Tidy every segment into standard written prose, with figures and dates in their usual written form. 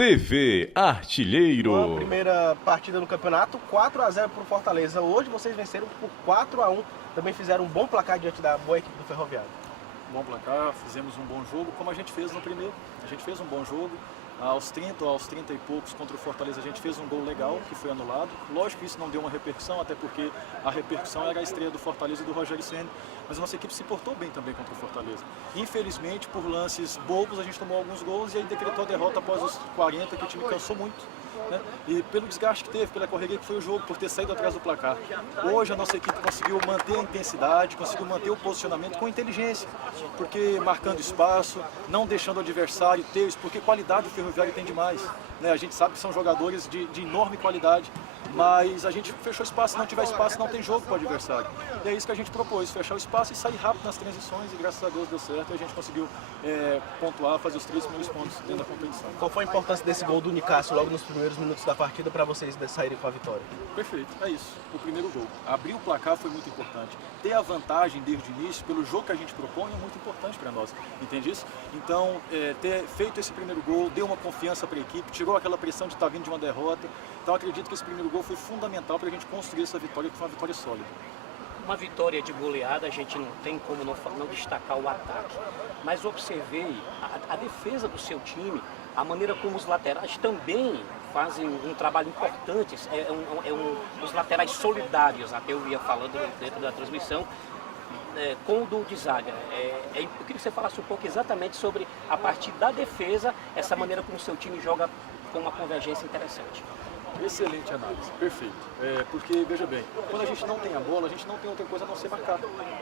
TV Artilheiro. Uma primeira partida no campeonato, 4-0 para o Fortaleza. Hoje vocês venceram por 4-1. Também fizeram um bom placar diante da boa equipe do Ferroviário. Bom placar, fizemos um bom jogo, como a gente fez no primeiro. A gente fez um bom jogo. Aos 30 e poucos contra o Fortaleza a gente fez um gol legal, que foi anulado. Lógico que isso não deu uma repercussão, até porque a repercussão era a estreia do Fortaleza e do Rogério Ceni. Mas a nossa equipe se portou bem também contra o Fortaleza. Infelizmente, por lances bobos, a gente tomou alguns gols e aí decretou a derrota após os 40, que o time cansou muito. Né? E pelo desgaste que teve, pela correria que foi o jogo, por ter saído atrás do placar. Hoje a nossa equipe conseguiu manter a intensidade, conseguiu manter o posicionamento com inteligência, porque marcando espaço, não deixando o adversário ter isso, porque qualidade o Ferroviário tem demais. Né? A gente sabe que são jogadores de enorme qualidade, mas a gente fechou espaço, se não tiver espaço não tem jogo para o adversário. E é isso que a gente propôs, fechar o espaço e sair rápido nas transições, e graças a Deus deu certo e a gente conseguiu pontuar, fazer os 3 primeiros pontos dentro da competição. Qual foi a importância desse gol do Nicásio logo nos primeiros minutos da partida para vocês saírem com a vitória? Perfeito, é isso, o primeiro gol. Abrir o placar foi muito importante. Ter a vantagem desde o início, pelo jogo que a gente propõe, é muito importante para nós, entende isso? Então, ter feito esse primeiro gol, deu uma confiança para a equipe, tirou aquela pressão de estar vindo de uma derrota. Então, acredito que esse primeiro gol foi fundamental para a gente construir essa vitória, que foi uma vitória sólida. Uma vitória de goleada, a gente não tem como não destacar o ataque. Mas observei a defesa do seu time, a maneira como os laterais também fazem um trabalho importante. Os laterais solidários, até eu ia falando dentro da transmissão, com o do de zaga. Eu queria que você falasse um pouco exatamente sobre a partir da defesa, essa maneira como o seu time joga com uma convergência interessante. Excelente análise, perfeito. Porque, veja bem, quando a gente não tem a bola, a gente não tem outra coisa a não ser marcar.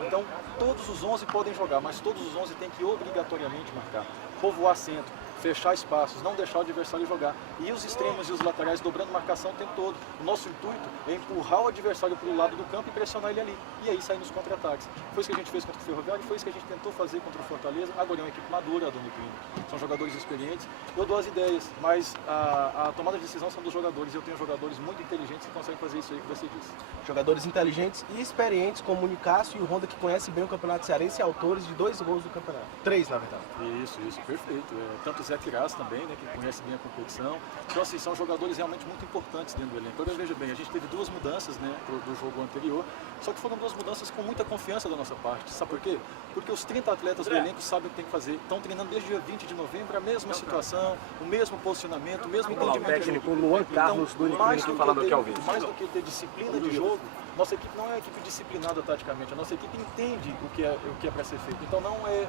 Então, todos os 11 podem jogar, mas todos os 11 têm que obrigatoriamente marcar. Povoar centro, fechar espaços, não deixar o adversário jogar. E os extremos e os laterais dobrando marcação o tempo todo. O nosso intuito é empurrar o adversário para o lado do campo e pressionar ele ali. E aí sair nos contra-ataques. Foi isso que a gente fez contra o Ferroviário, foi isso que a gente tentou fazer contra o Fortaleza. Agora é uma equipe madura, a do Uniclinic. São jogadores experientes. Eu dou as ideias, mas a tomada de decisão são dos jogadores. Eu tenho jogadores muito inteligentes que conseguem fazer isso aí que você disse. Jogadores inteligentes e experientes como o Nicásio e o Honda, que conhece bem o Campeonato Cearense e autores de 2 gols do campeonato. 3, na verdade. Isso, perfeito. Tanto o Zé Quiraz também, né, que conhece bem a competição. Então, assim, são jogadores realmente muito importantes dentro do elenco. Agora, veja bem, a gente teve 2 mudanças, né, do jogo anterior, só que foram 2 mudanças com muita confiança da nossa parte. Sabe por quê? Porque os 30 atletas do elenco sabem o que tem que fazer. Estão treinando desde o dia 20 de novembro, a mesma situação, o mesmo posicionamento, o mesmo entendimento. O técnico Luan Carlos do Uniclinic falando aqui ao vivo. Mais do que ter disciplina de jogo, nossa equipe não é uma equipe disciplinada taticamente, a nossa equipe entende o que é para ser feito. Então não é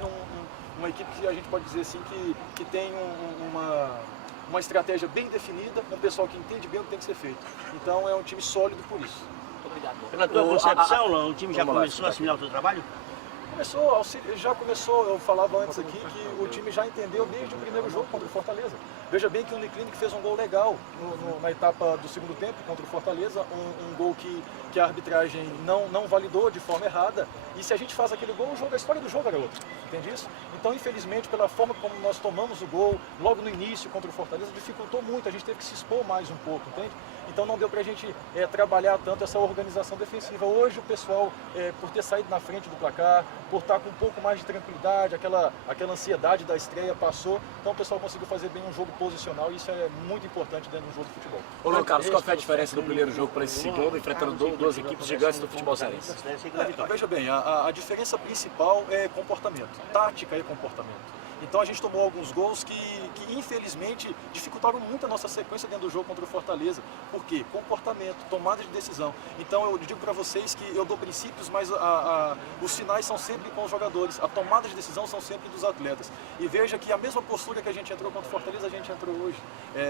uma equipe que a gente pode dizer assim que tem uma estratégia bem definida, um pessoal que entende bem o que tem que ser feito. Então é um time sólido por isso. Obrigado. Pela tua concepção, o time já começou a assimilar o seu trabalho? Já começou, eu falava antes aqui que o time já entendeu desde o primeiro jogo contra o Fortaleza. Veja bem que o Uniclinic fez um gol legal na etapa do segundo tempo contra o Fortaleza, um gol que a arbitragem não validou de forma errada. E se a gente faz aquele gol, a história do jogo era outra, entende isso? Então, infelizmente, pela forma como nós tomamos o gol logo no início contra o Fortaleza, dificultou muito, a gente teve que se expor mais um pouco, entende? Então não deu pra gente trabalhar tanto essa organização defensiva. Hoje o pessoal, por ter saído na frente do placar, por estar com um pouco mais de tranquilidade, aquela ansiedade da estreia passou, então o pessoal conseguiu fazer bem um jogo posicional e isso é muito importante dentro do jogo de futebol. Ô, Luan Carlos, qual foi a diferença do primeiro jogo para esse segundo, enfrentando 2 equipes gigantes do futebol cearense? Veja bem, a diferença principal é comportamento, tática e comportamento. Então a gente tomou alguns gols que infelizmente dificultaram muito a nossa sequência dentro do jogo contra o Fortaleza. Por quê? Comportamento, tomada de decisão. Então eu digo para vocês que eu dou princípios, mas os sinais são sempre com os jogadores. A tomada de decisão são sempre dos atletas. E veja que a mesma postura que a gente entrou contra o Fortaleza, a gente entrou hoje.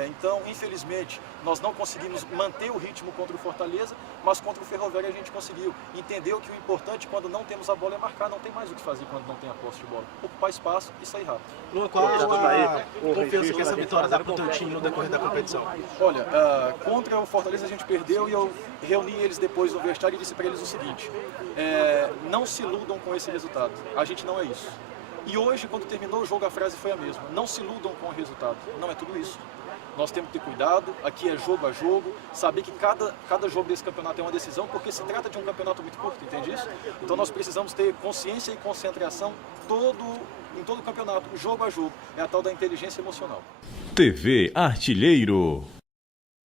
Então, infelizmente, nós não conseguimos manter o ritmo contra o Fortaleza, mas contra o Ferroviário a gente conseguiu. Entendeu que o importante quando não temos a bola é marcar, não tem mais o que fazer quando não tem a posse de bola. Ocupar espaço e sair rápido. Luan, qual a confiança que essa vitória dá para o teu time no decorrer da competição? Olha, contra o Fortaleza a gente perdeu e eu reuni eles depois no vestiário e disse para eles o seguinte: não se iludam com esse resultado, a gente não é isso. E hoje, quando terminou o jogo, a frase foi a mesma: não se iludam com o resultado, não é tudo isso. nós temos que ter cuidado, aqui é jogo a jogo, saber que cada jogo desse campeonato é uma decisão, porque se trata de um campeonato muito curto, entende isso? Então nós precisamos ter consciência e concentração em todo o campeonato, jogo a jogo, é a tal da inteligência emocional. TV Artilheiro.